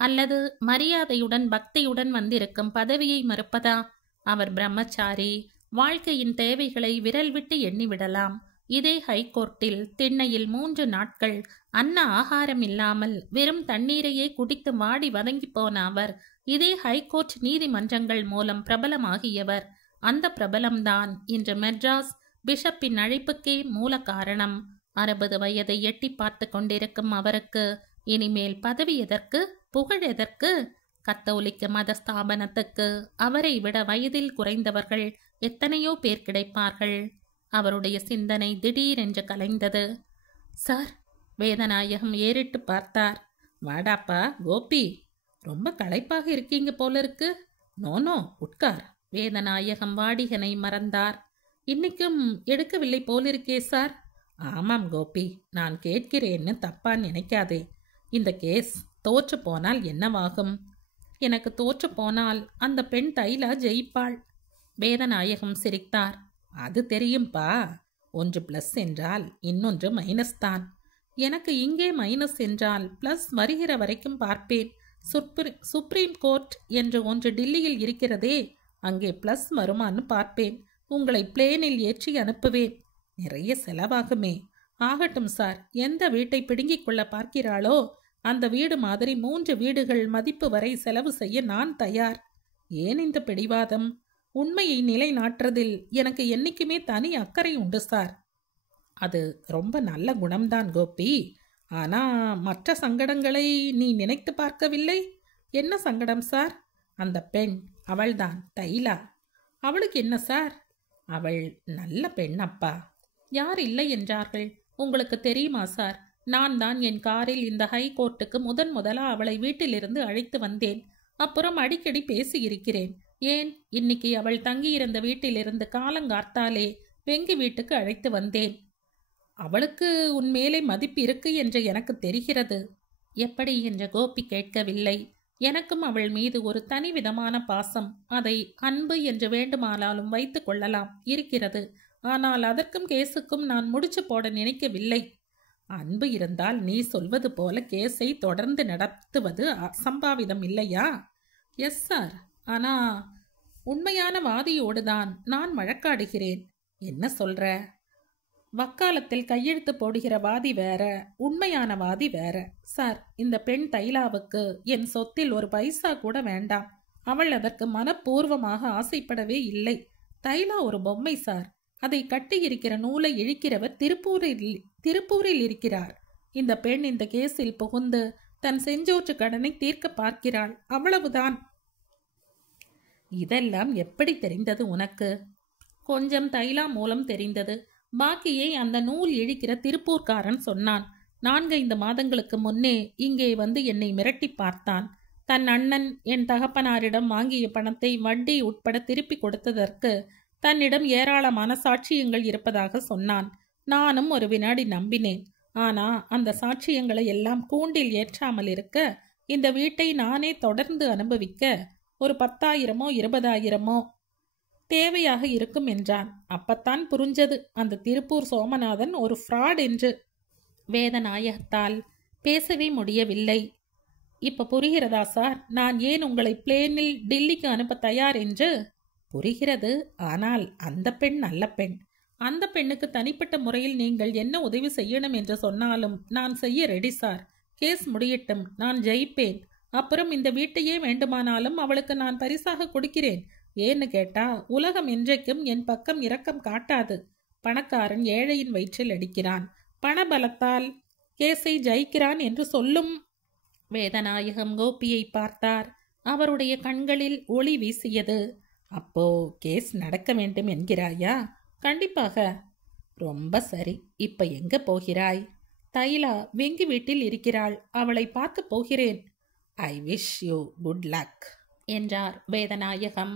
அல்லது மரியாதையுடன் பக்தியுடன் வந்திருக்கும் பதவியை மறுப்பதா? அவர் பிரம்மச்சாரி. வாழ்க்கையின் தேவைகளை விரல் விட்டு எண்ணிவிடலாம். இதே ஹைகோர்ட்டில் திண்ணையில் 3 நாட்கள் அன்ன ஆகாரம் இல்லாமல் வெறும் தண்ணீரையே குடித்து வாடி வதங்கி போன அவர் இதே ஹைகோர்ட் நீதிமன்றங்கள் மூலம் பிரபலமாகியவர். அந்த பிரபலம்தான் இன்று மெட்ராஸ் பிஷப்பின் அழைப்புக்கே மூல காரணம். 60 வயதை எட்டி பார்த்து கொண்டிருக்கும் அவருக்கு இனிமேல் பதவி எதற்கு, புகழ் எதற்கு? கத்தோலிக்க மத ஸ்தாபனத்துக்கு அவரை விட வயதில் குறைந்தவர்கள் எத்தனையோ பேர் கிடைப்பார்கள். அவருடைய சிந்தனை திடீரென்று கலைந்தது. சார், வேதநாயகம் ஏறிட்டு பார்த்தார். வாடாப்பா கோபி, ரொம்ப களைப்பாக இருக்கீங்க போல இருக்கு. நோனோ, உட்கார். வேதநாயகம் வாடிகனை மறந்தார். இன்னைக்கும் எடுக்கவில்லை போலிருக்கே சார். ஆமாம் கோபி, நான் கேட்கிறேன்னு தப்பா நினைக்காதே. இந்த கேஸ் தோற்று போனால் என்னவாகும்? எனக்கு தோற்று போனால் அந்த பெண் தைலா ஜெயிப்பாள். வேதநாயகம் சிரித்தார். அது தெரியும்பா. ஒன்று பிளஸ் என்றால் இன்னொன்று மைனஸ் தான். எனக்கு இங்கே மைனஸ் என்றால் பிளஸ் வருகிற வரைக்கும் பார்ப்பேன். சுப்ரீம் கோர்ட் என்று ஒன்று டில்லியில் இருக்கிறதே, அங்கே பிளஸ் வருமானு பார்ப்பேன். உங்களை பிளேனில் ஏற்றி அனுப்புவேன். நிறைய செலவாகுமே. ஆகட்டும் சார். எந்த வீட்டை பிடுங்கிக் கொள்ள பார்க்கிறாளோ அந்த வீடு மாதிரி 3 வீடுகள் மதிப்பு வரை செலவு செய்ய நான் தயார். ஏன் இந்த பிடிவாதம்? உண்மையை நிலைநாட்டுறதில் எனக்கு என்னைக்குமே தனி அக்கறை உண்டு சார். அது ரொம்ப நல்ல குணம்தான் கோபி. ஆனா மற்ற சங்கடங்களை நீ நினைத்து பார்க்கவில்லை. என்ன சங்கடம் சார்? அந்த பெண், அவள்தான் தைலா. அவளுக்கு என்ன சார்? அவள் நல்ல பெண் அப்பா. யார் இல்லை என்றார்கள்? உங்களுக்கு தெரியுமா சார், நான் தான் என் காரில் இந்த ஹைகோர்ட்டுக்கு முதலா அவளை வீட்டிலிருந்து அழைத்து வந்தேன். அப்புறம் அடிக்கடி பேசி இருக்கிறேன். ஏன், இன்னைக்கு அவள் தங்கியிருந்த வீட்டிலிருந்து காலங்கார்த்தாலே வெங்கி வீட்டுக்கு அழைத்து வந்தேன். அவளுக்கு உன் மேலே மதிப்பு இருக்கு என்று எனக்கு தெரிகிறது. எப்படி என்று கோபி கேட்கவில்லை. எனக்கும் அவள் மீது ஒரு தனிவிதமான பாசம், அதை அன்பு என்று வேண்டுமானாலும் வைத்து கொள்ளலாம், இருக்கிறது. ஆனால் அதற்கும் கேஸுக்கும் நான் முடிச்சு போட நினைக்கவில்லை. அன்பு இருந்தால் நீ சொல்வது போல கேஸை தொடர்ந்து நடத்துவது அசம்பாவிதம் இல்லையா? Yes sir. ஆனா உண்மையான வாதியோடு தான் நான் வழக்காடுகிறேன். என்ன சொல்ற? வக்காலத்தில் கையெழுத்து போடுகிற வாதி வேற, உண்மையான வாதி வேற. சார், இந்த பெண் தைலாவுக்கு என் சொத்தில் ஒரு பைசா கூட வேண்டாம். அவள் அதற்கு மனப்பூர்வமாக ஆசைப்படவே இல்லை. தைலா ஒரு பொம்மை சார். அதை கட்டியிருக்கிற நூலை இழுக்கிறவர் திருப்பூரில் இருக்கிறார். இந்த பெண் இந்த கேஸில் புகுந்து தன் செஞ்சோற்று கடனை தீர்க்க பார்க்கிறாள், அவ்வளவுதான். இதெல்லாம் எப்படி தெரிந்தது உனக்கு? கொஞ்சம் தைலா மூலம் தெரிந்தது. பாக்கியை அந்த நூல் இழிக்கிற திருப்பூர்காரன் சொன்னான். 4-5 மாதங்களுக்கு முன்னே இங்கே வந்து என்னை மிரட்டி பார்த்தான். தன் அண்ணன் என் தகப்பனாரிடம் வாங்கிய பணத்தை வட்டி உட்பட திருப்பி கொடுத்ததற்கு தன்னிடம் ஏராளமான சாட்சியங்கள் இருப்பதாக சொன்னான். நானும் ஒரு வினாடி நம்பினேன். ஆனா அந்த சாட்சியங்களை எல்லாம் கூண்டில் ஏற்றாமல் இருக்க, இந்த வீட்டை நானே தொடர்ந்து அனுபவிக்க ஒரு 10,000மோ 20,000மோ தேவையாக இருக்கும் என்றான். அப்பத்தான் புரிஞ்சது அந்த திருப்பூர் சோமநாதன் ஒரு ஃப்ராட் என்று. வேதநாயகத்தால் பேசவே முடியவில்லை. இப்ப புரிகிறதா சார், நான் ஏன் உங்களை பிளேனில் டில்லிக்கு அனுப்ப தயார் என்று? புரிகிறது. ஆனால் அந்த பெண் நல்ல பெண். அந்த பெண்ணுக்கு தனிப்பட்ட முறையில் நீங்கள் என்ன உதவி செய்யணும் என்று சொன்னாலும் நான் செய்ய ரெடி சார். கேஸ் முடியட்டும், நான் ஜெயிப்பேன். அப்புறம் இந்த வீட்டையே வேண்டுமானாலும் அவளுக்கு நான் பரிசாக கொடுக்கிறேன். ஏன்னு கேட்டா, உலகம் என்றைக்கும் என் பக்கம் இரக்கம் காட்டாது. பணக்காரன் ஏழையின் வயிற்றில் அடிக்கிறான், பணபலத்தால் கேஸை ஜெயிக்கிறான் என்று சொல்லும். வேதநாயகம் கோபியை பார்த்தார். அவருடைய கண்களில் ஒளி வீசியது. அப்போ கேஸ் நடக்க வேண்டும் என்கிறாயா? கண்டிப்பாக. ரொம்ப சரி. இப்ப எங்க போகிறாய்? தைலா வெங்கி வீட்டில் இருக்கிறாள். அவளை பார்க்க போகிறேன். I wish you good luck என்றார் வேதநாயகம்.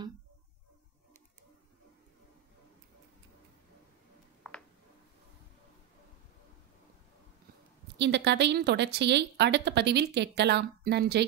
இந்த கதையின் தொடர்ச்சியை அடுத்த பதிவில் கேட்கலாம். நன்றி.